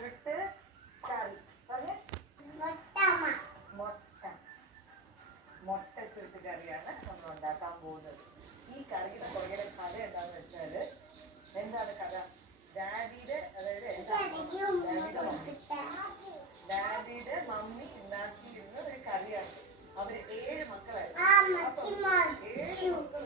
ഉരുട്ട് കറി പറഞ്ഞേ. മുട്ട ചുരുട്ട് കറിയാണ് നമ്മൾ ഉണ്ടാക്കാൻ പോകുന്നത്. ഈ കറിയുടെ പുറകിലെ കഥ എന്താണെന്ന് വെച്ചാല്, എന്താണ് കഥ? ഡാഡിയുടെ, അതായത് ഡാഡിയുടെ മമ്മി ഉണ്ടാക്കിയിരുന്ന ഒരു കറിയാണ്. അവര് 7 മക്കളായിരുന്നു. 7 മക്കൾ